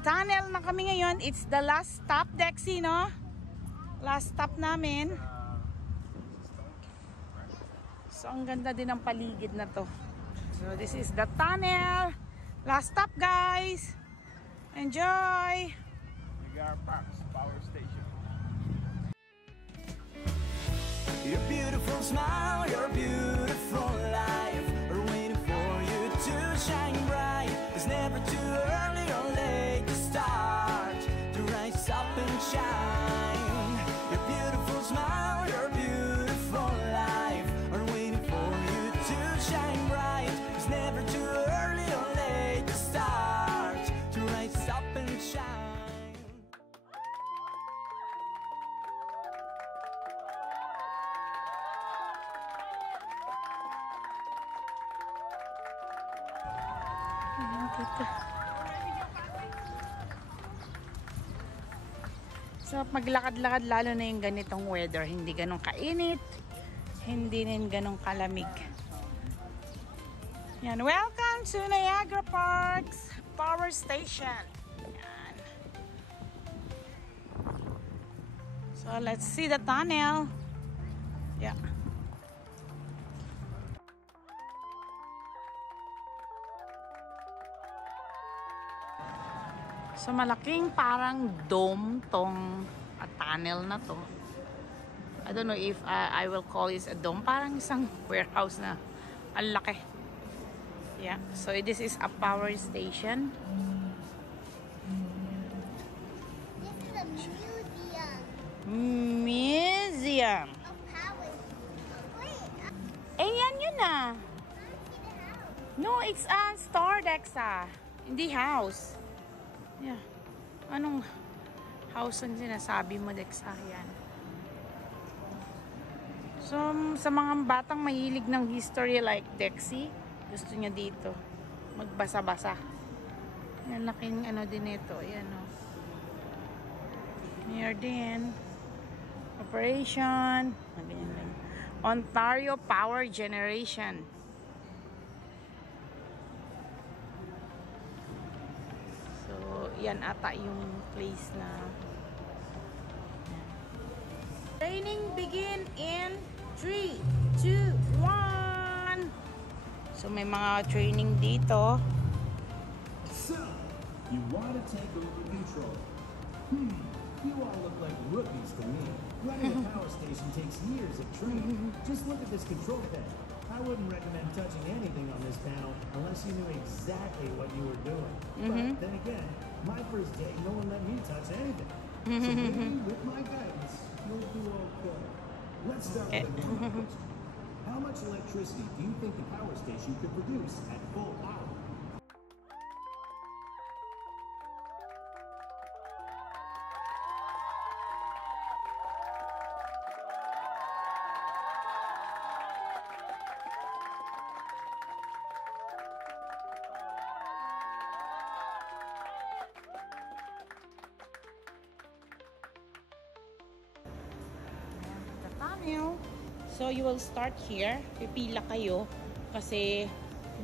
tunnel na kami ngayon. It's the last stop, Dexy, no? Last stop namin. So, ang ganda din ng paligid na to. So, this is the tunnel. Last stop, guys. Enjoy! Cigar Parks Power Station. Your beautiful smile, your beautiful life are waiting for you to shine bright. It's never too early or late to start, to rise up and shine. Your beautiful smile, your beautiful life are waiting for you to shine bright. It's never too early or late to start, to rise up and shine. So, maglakad-lakad lalo na yung ganitong weather. Hindi ganong kainit. Hindi rin ganong kalamig. Yan. Welcome to Niagara Parks Power Station. Yan. So, let's see the tunnel. Yeah. So, malaking parang dome tong tunnel na to. I don't know if I will call it a dome. Parang isang warehouse na. Ang laki. Yeah. So, this is a power station. This is a museum. Museum. Of power. Wait, Eh, yan yun ah. I see the house. No, it's a store, Dexa. Hindi house. Yeah. Anong house ang sinasabi mo, Dexa? Yan. So, sa mga batang mahilig ng history like Dexy, gusto niya dito magbasa-basa. Yan, laking ano din ito. Ayan, o. Here din. Operation. Ganyan lang. Ontario Power Generation. Yan ata yung place na training begin in 3, 2, 1. So may mga training dito. So, you want to take over control. You all look like rookies to me. Running a power station takes years of training. Just look at this control panel. I wouldn't recommend touching anything on this panel unless you knew exactly what you were doing. But then again, my first day, no one let me touch anything. So maybe with my guidance, you'll do okay. Let's start with the one question. How much electricity do you think the power station could produce at full power? So, you will start here. Pipila kayo kasi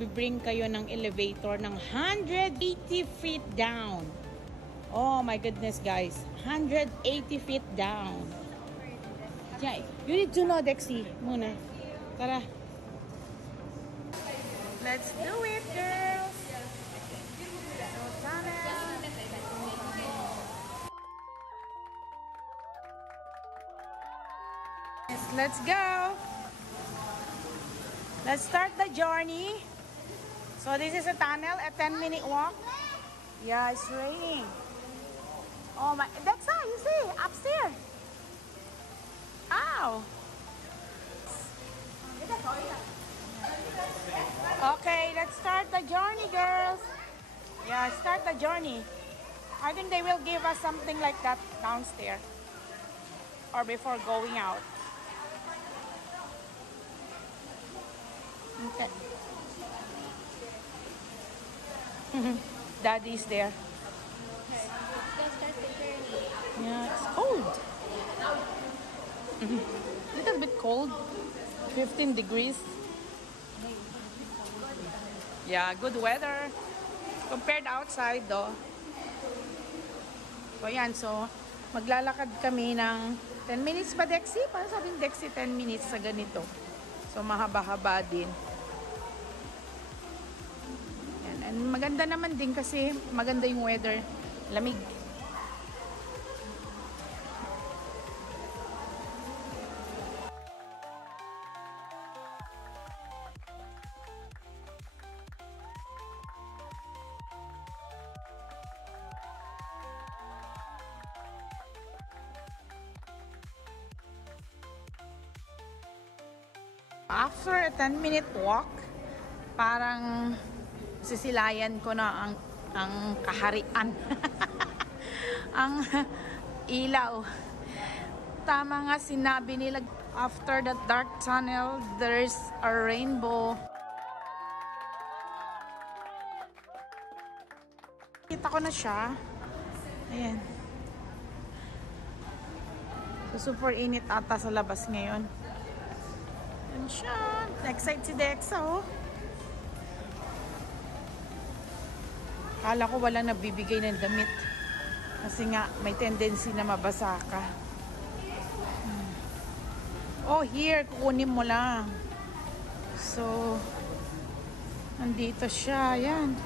bibring kayo ng elevator ng 180 feet down. Oh my goodness, guys. 180 feet down. Yeah, you need to know, Dexy, muna. Tara. Let's do it, girls. So, sana. Let's go. Let's start the journey. So this is a tunnel, a 10-minute walk. Yeah, it's raining. Oh my, Dexa, you see, upstairs. Ow. Okay, let's start the journey, girls. Yeah, start the journey. I think they will give us something like that downstairs or before going out. Okay. Daddy's there. Let's start the journey. Yeah, it's cold. Little bit cold. 15 degrees. Yeah, good weather. Compared outside though. So, yan. So, maglalakad kami ng 10 minutes pa, Dexy? Paano sabihin, Dexy, 10 minutes sa ganito? So, mahaba-haba din. Yan. And maganda naman din kasi maganda yung weather. Lamig. After a 10-minute walk, parang sisilayan ko na ang kaharian. Ang ilaw. Tama nga sinabi nila, after that dark tunnel, there's a rainbow. Kita ko na siya. Ayan. So, super init ata sa labas ngayon. Yan siya. Excited si Dexa, oh. Kala ko wala nabibigay ng damit. Kasi nga, may tendency na mabasa ka. Oh, here. Kukunin mo lang. So, nandito siya. Yan.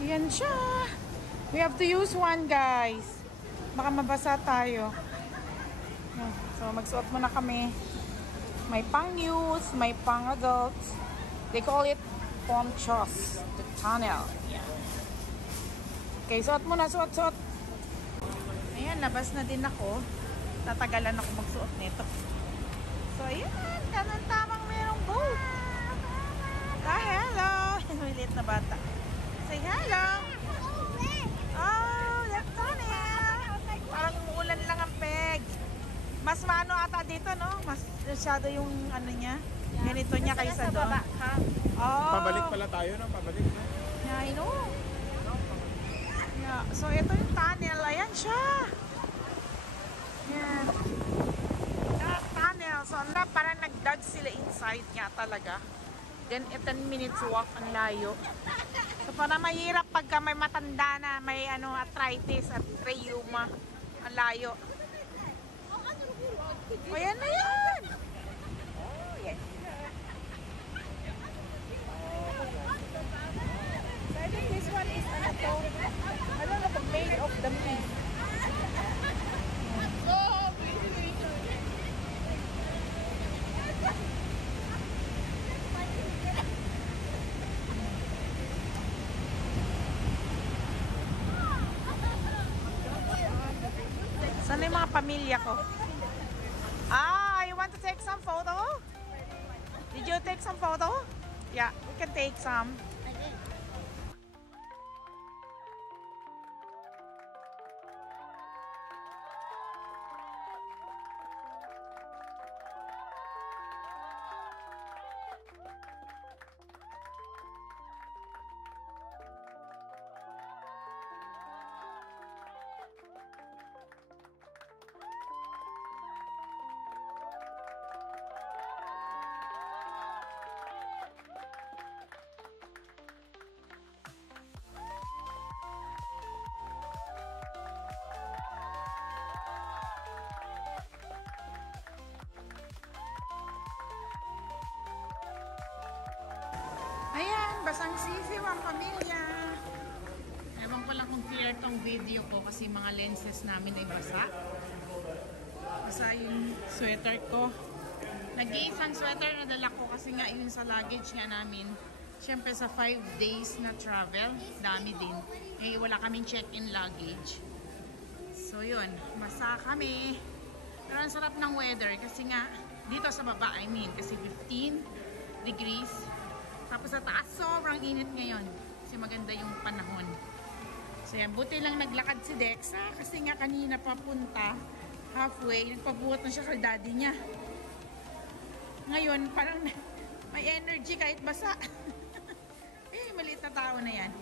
Yan siya. We have to use one, guys. Baka mabasa tayo. So, magsuot muna kami. May pang-youth, may pang-adults. They call it ponchos, the tunnel. Yeah. Okay, suot muna, suot. Ayan, labas na din ako. Tatagalan ako magsuot nito. So, ayan, tamang merong boat. Hello. Maliit na bata. Say hello. Oh, that's tunnel. Parang umuulan lang ang peg. Mas maano ata dito, no? Mas masyado yung ano niya. Ganito niya kaysa doon. Oh. Pabalik pala tayo, no? Pabalik. Yeah, I know. Yeah. So, ito yung tunnel. Ayan siya. Yan. Tunnel. So, parang nagdag sila inside niya talaga. Then, 10 minutes walk ang layo. So, parang mahirap pagka may matanda na, may arthritis at rheuma. Ang layo. O, yan na yan! Oh, yan. So, I think this one is, I don't know, made of the meat. Sana yung mga pamilya ko? You want to take some photo? Did you take some photo? Yeah, we can take some. Ayan, basang sisiw ang pamilya. Ewan ko lang kung clear tong video ko kasi mga lenses namin ay basa. Basa yung sweater ko. Nag-iisang sweater na dala ko kasi nga yun sa luggage nga namin. Siyempre sa 5 days na travel, dami din. Eh, wala kaming check-in luggage. So yun, basa kami. Pero ang sarap ng weather kasi nga, dito sa baba, I mean, kasi 15 degrees. Tapos sa taas, sobrang init ngayon. Kasi maganda yung panahon. So yan, buti lang naglakad si Dexa. Kasi nga kanina papunta, halfway, nagpabuhat na siya kay daddy niya. Ngayon, parang may energy kahit basa. Eh, maliit na tao na yan.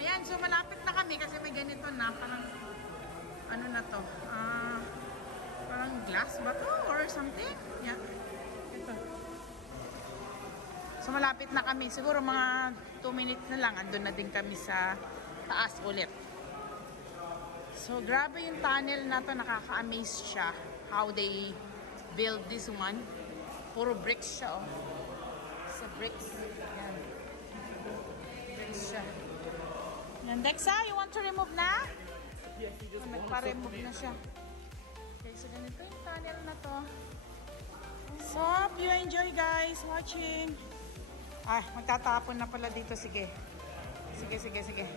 Ayan, so malapit na kami kasi may ganito na. Parang, ano na to? Parang glass ba to? Or something? Yeah. Ito. So malapit na kami. Siguro mga 2 minutes na lang. Andun na din kami sa taas ulit. So, grabe yung tunnel na to. Nakaka-amaze siya. How they build this one. Puro bricks siya, oh. Sa bricks. Yan. Bricks siya. Yan, Dexa, you want to remove na? Yes, you just Nagpa-remove na siya. Okay, so ganito yung tunnel na to. So, hope you enjoy, guys, watching. Ah, magtatapon na pala dito. Sige. Sige.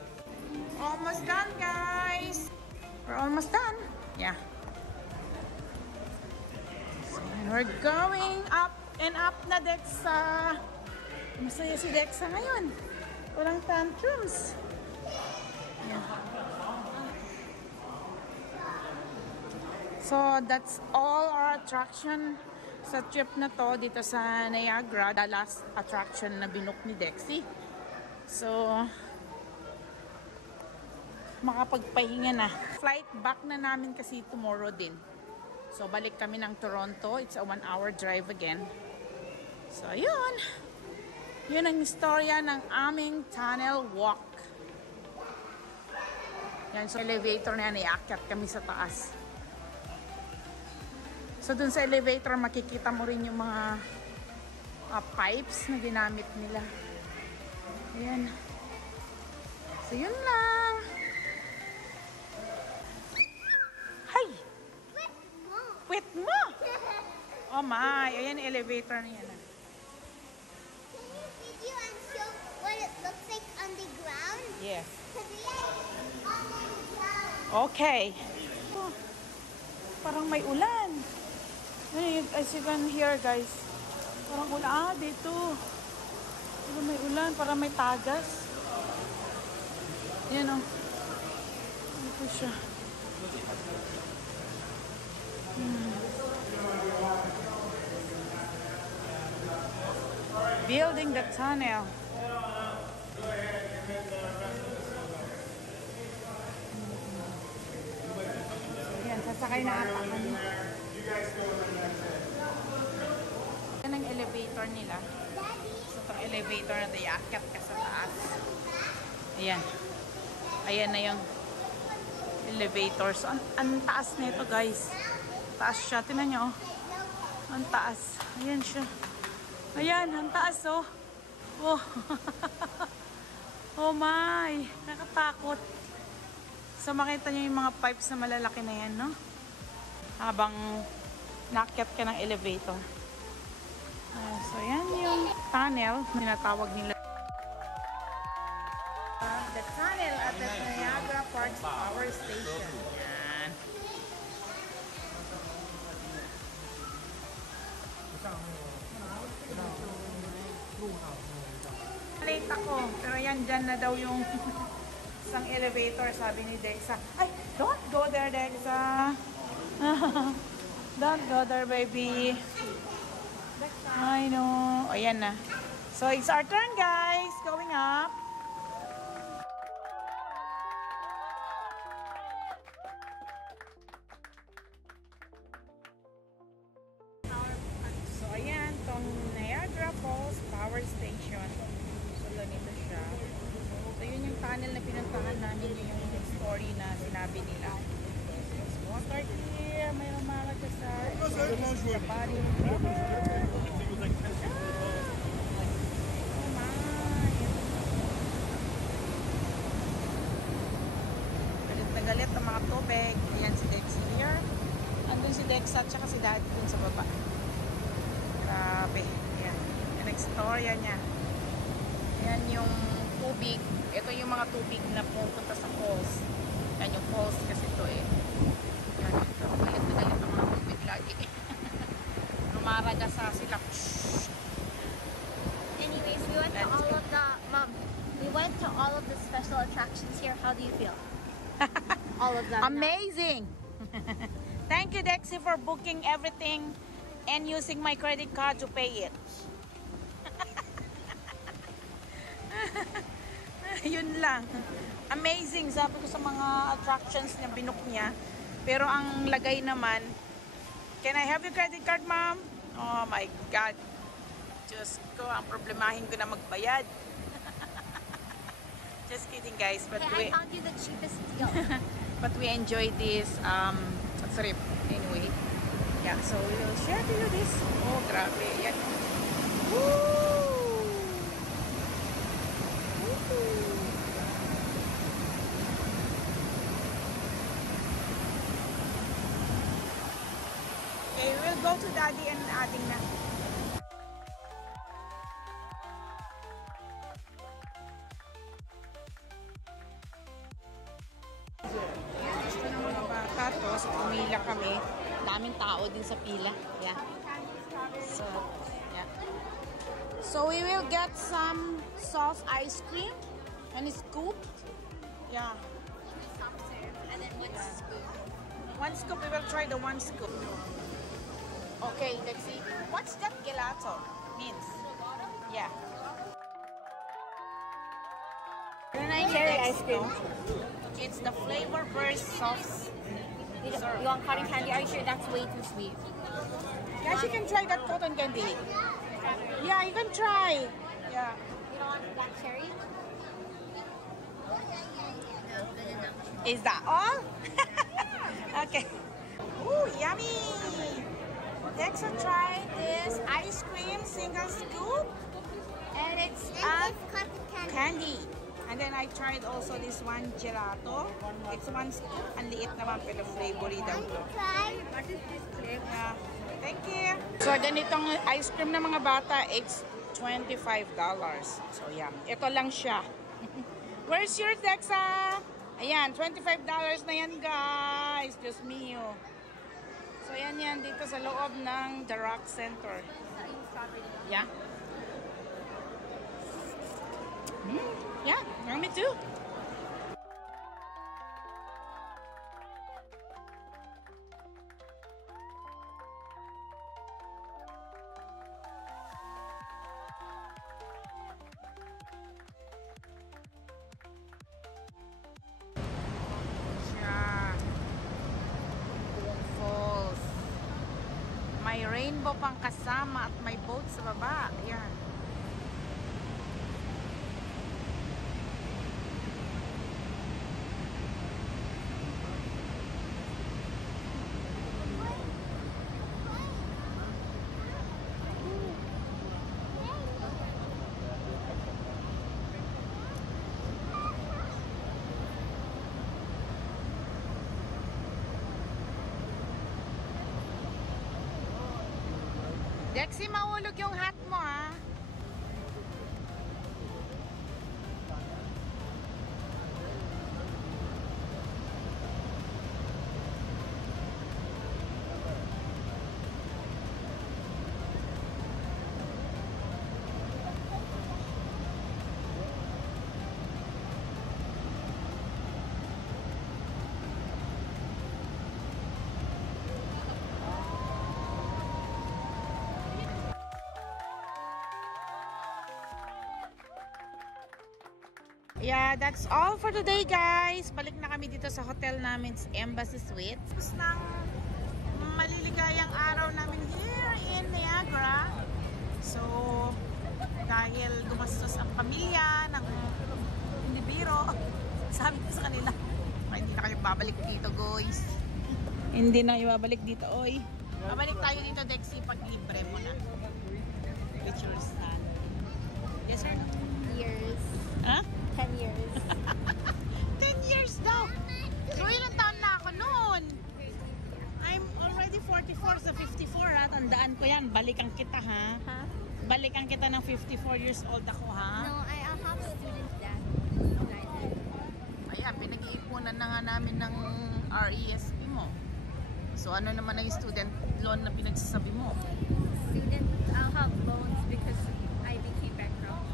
Almost done, guys. We're almost done. Yeah. So, we're going up and up na, Dexa. Masaya si Dexa ngayon. Walang tantrums. Yeah. So, that's all our attraction sa trip na to dito sa Niagara. The last attraction na binook ni Dexy. So, makapagpahinga na. Flight back na namin kasi tomorrow din. So, balik kami ng Toronto. It's a 1-hour drive again. So, yun. Yun ang istorya ng aming tunnel walk. Yan, so elevator na yan. Iakyat kami sa taas. So, dun sa elevator, makikita mo rin yung mga pipes na ginamit nila. Ayan. So, yun lang. Hay! Quit mo! Oh my! Ayan yung elevator na yan. Can you video and show what it looks like on the ground? Yeah. Because we are on the ground. Okay. Oh, parang may ulan. As you can hear, guys. Parang ulan. Dito. Parang may ulan. Parang may tagas. Yan o. Dito siya. Building the tunnel. Yan, sasakay na ata kami. Yan ang elevator nila. So, itong elevator na ito, iakyat ka sa taas. Ayan. Ayan na yung elevator. So, ang taas na ito, guys. Taas siya. Tingnan nyo, oh. Ang taas. Ayan siya. Ayan, ang taas, oh. Oh. Oh my. Nakatakot. So, makita nyo yung mga pipes na malalaki na yan, no? Habang naakyat ka ng elevator. So, yan yung tunnel. Tinatawag nila. The tunnel at the Niagara Falls Power Station. Yan. Late ako. Pero yan, dyan na daw yung isang elevator, sabi ni Dexa. Ay, don't go there, Dexa. Don't go there, baby. I know. Ayan na. So, it's our turn, guys. Going up. So, ayan. Itong Niagara Falls Power Station. So, ganito siya. So, yun yung tunnel na pinuntahan namin. Yun yung story na sinabi nila. Water here, may rumalaga sa body of river. Oh my! Galit na galit ang mga tubig. Ayan si Dex here. Andun si Dex at saka si Daddy dun sa baba. Grabe. Ayan. Yan ang istorya niya. Ayan yung tubig. Ito yung mga tubig na pupunta sa falls. Yan yung falls kasi ito eh. Yan, ito. Galit na galit ang mga tubig lagi. Lumaraga sa sila. Anyways, we went to all of the we went to all of the special attractions here. How do you feel? All of them. Amazing! Thank you, Dexy, for booking everything and using my credit card to pay it. Yun lang. Amazing. Sabi ko sa mga attractions na binook niya. Pero ang lagay naman, can I have your credit card, ma'am? Oh my God. Diyos ko, ang problemahin ko na magbayad. Just kidding, guys. But Okay, I found you the cheapest deal. But we enjoyed this trip anyway. Yeah, so we will share to you this. Oh, grabe. Yan. Woo! Okay, we'll go to Daddy and ating na. Gusto ng mga bata to, so pumila kami. Daming tao din sa pila. Yeah. So, yeah. So we will get some soft ice cream and a scoop. Yeah. Soft serve and then one spoon. One scoop, we will try the one scoop. Okay, let's see. What's that gelato means? Yeah. Cherry ice cream. It's the flavor burst soft. You want cotton candy? Are you sure that's way too sweet? Guys, you can try that cotton candy. Yeah, you can try. Yeah. You don't want that cherry? Is that all? Okay. Ooh, yummy! Next, we'll try this ice cream single scoop. And it's cotton candy. And then I tried also this one gelato. It's one scoop. Ang liit naman pero flavory daw to. What is this flavor? Yeah. Thank you. So, ganitong ice cream ng mga bata, it's $25. So, yeah. Ito lang siya. Where's your Dexa? Ayan, $25 na yan, guys. Diyos mio. So, yan dito sa loob ng The Rock Center. Yeah. Yeah, me too. Falls. May rainbow pang kasama at may boat sa baba. Ayan. Dexy, mahulog yung hat mo, ha? Yeah, that's all for today, guys. Balik na kami dito sa hotel namin, Embassy Suites. Tapos ng maliligayang araw namin here in Niagara. So, dahil gumastos ang pamilya ng hindi biro, sabi ko sa kanila, hindi na kayo babalik dito, guys. Hindi na kayo babalik dito, oy. Babalik tayo dito, Dexy, pag libre mo na. With your son. Yes or no? Years. Ha? 10 years. 10 years daw. So, ilang taon na ako noon? I'm already 44 sa 54, ha? Tandaan ko yan. Balikan kita, ha? Huh? Balikan kita ng 54 years old ako, ha? No, I have a student dad. Ayan, pinag-iipunan na nga namin ng RESP mo. So, ano naman ang student loan na pinagsasabi mo? I'll have loans because I became bankrupt.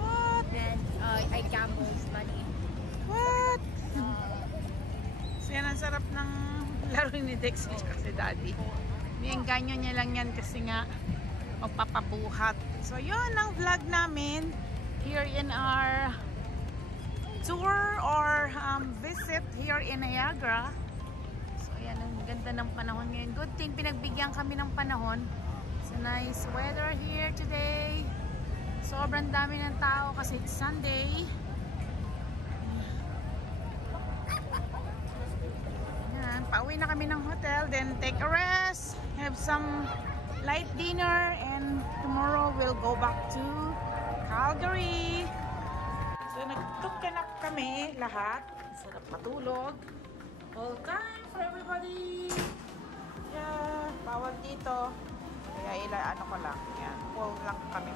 What? And I gambled money. What? So, yan ang sarap ng laro ni Dexy at si Daddy. Niengganyo niya lang yan kasi nga magpapabuhat. So, yun ang vlog namin here in our tour or visit here in Niagara. So, ayan, ang ganda ng panahon ngayon. Good thing pinagbigyan kami ng panahon. It's a nice weather here today. Sobrang dami ng tao kasi it's Sunday. pauwi na kami ng hotel, then take a rest, have some light dinner, and tomorrow we'll go back to Calgary. So nag-took a nap kami lahat. Sarap matulog. All time for everybody. Yeah, bawal dito. Kaya ano ko lang. Yan, full lang kami.